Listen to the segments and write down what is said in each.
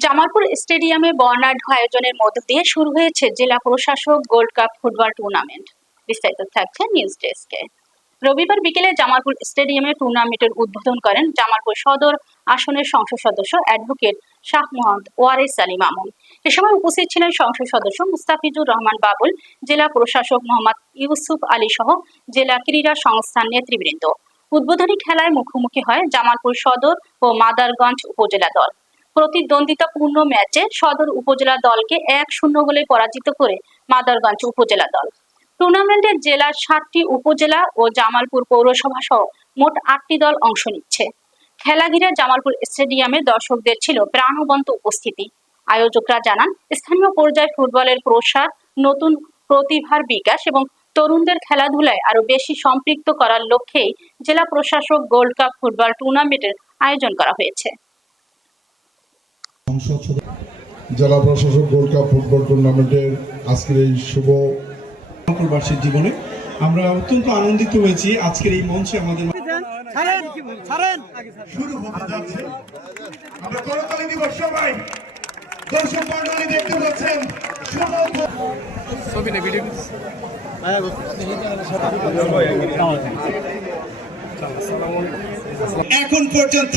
জামালপুর স্টেডিয়ামে বর্ণাঢ্য আয়োজনের মধ্য দিয়ে শুরু হয়েছে জেলা প্রশাসক গোল্ড কাপ ফুটবল টুর্নামেন্ট। বিস্তারিত থাকছে নিউজ ডেস্কে। রবিবার বিকেলে জামালপুর স্টেডিয়ামে টুর্নামেন্টের উদ্বোধন করেন জামালপুর সদর আসনের সংসদ সদস্য অ্যাডভোকেট শাহ মোহাম্মদ ওয়ারেস আলী মামুন। এ সময় উপস্থিত ছিলেন সংসদ সদস্য মুস্তাফিজুর রহমান বাবুল, জেলা প্রশাসক মোহাম্মদ ইউসুফ আলী সহ জেলা ক্রীড়া সংস্থার নেতৃবৃন্দ। উদ্বোধনী খেলায় মুখোমুখি হয় জামালপুর সদর ও মাদারগঞ্জ উপজেলা দল। প্রতিদ্বন্দ্বিতাপূর্ণ ম্যাচে সদর উপজেলা দলকে 1-0 গোলে পরাজিত করে মাদারগঞ্জ উপজেলা দল। টুর্নামেন্টে জেলার 7টি উপজেলা ও জামালপুর পৌরসভা সহ মোট 8টি দল অংশ নিচ্ছে। খেলা ঘিরে জামালপুর স্টেডিয়ামে দর্শকদের ছিল প্রাণবন্ত উপস্থিতি। আয়োজকরা জানান, স্থানীয় পর্যায়ে ফুটবলের প্রসার, নতুন প্রতিভার বিকাশ এবং তরুণদের খেলাধুলায় আরো বেশি সম্পৃক্ত করার লক্ষ্যেই জেলা প্রশাসক গোল্ড কাপ ফুটবল টুর্নামেন্টের আয়োজন করা হয়েছে। জেলা প্রশাসক গোল্ড কাপ ফুটবল টুর্নামেন্টের আজকের এই শুভ বার্ষিক জীবনে আমরা অত্যন্ত আনন্দিত হয়েছি। আজকের এই মঞ্চে আমাদের শুরু হতে যাচ্ছে। আমরা করতালি দিব সবাই। দর্শক মণ্ডলী দেখতে পাচ্ছেন এখন পর্যন্ত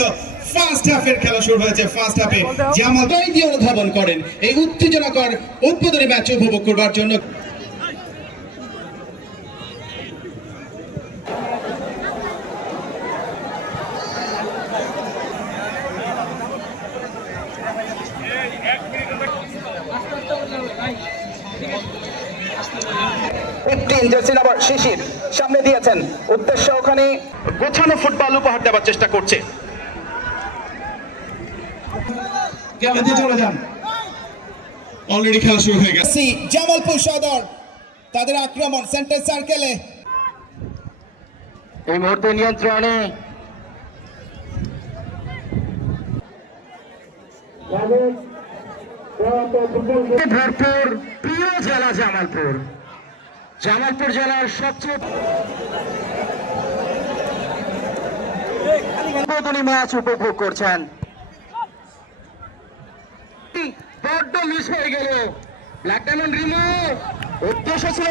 ফার্স্ট হাফের খেলা শুরু হয়েছে। ফার্স্ট হাফে জামাল দিয়ে অনুধাবন করেন এই উত্তেজনাকর উদ্বোধনী ম্যাচ উপভোগ করবার জন্য। জার্সি নাম্বার শিশির সামনে দিয়েছেন, উদ্দেশ্য ওখানে গোছানো ফুটবল উপহার দেওয়ার চেষ্টা করছে। অলরেডি খেলা শুরু হয়ে গেছে। জামালপুর সদর তাদের আক্রমণ সেন্টার সার্কেলে এই মুহূর্তে নিয়ন্ত্রণে ভরপুর প্রিয় জেলা জামালপুর। জামালপুর জেলার সবচেয়ে উদ্বোধনী ম্যাচ উপভোগ করছেন। বড্ড মিস হয়ে গেল। ব্ল্যাক ডায়মন্ড রিমো উদ্দেশ্য ছিল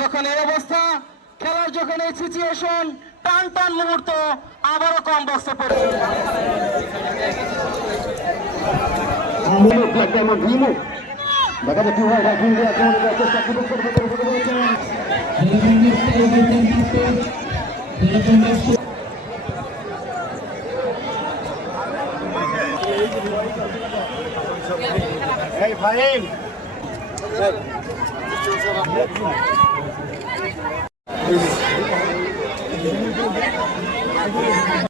যখন এই অবস্থা, খেলার যখন এই সিচুয়েশন, টান টান মুহূর্ত, আবারও কম বক্সে পড়ে ব্ল্যাক ডায়মন্ড রিমো। দেখা যাক কি হয়। চেষ্টা করতে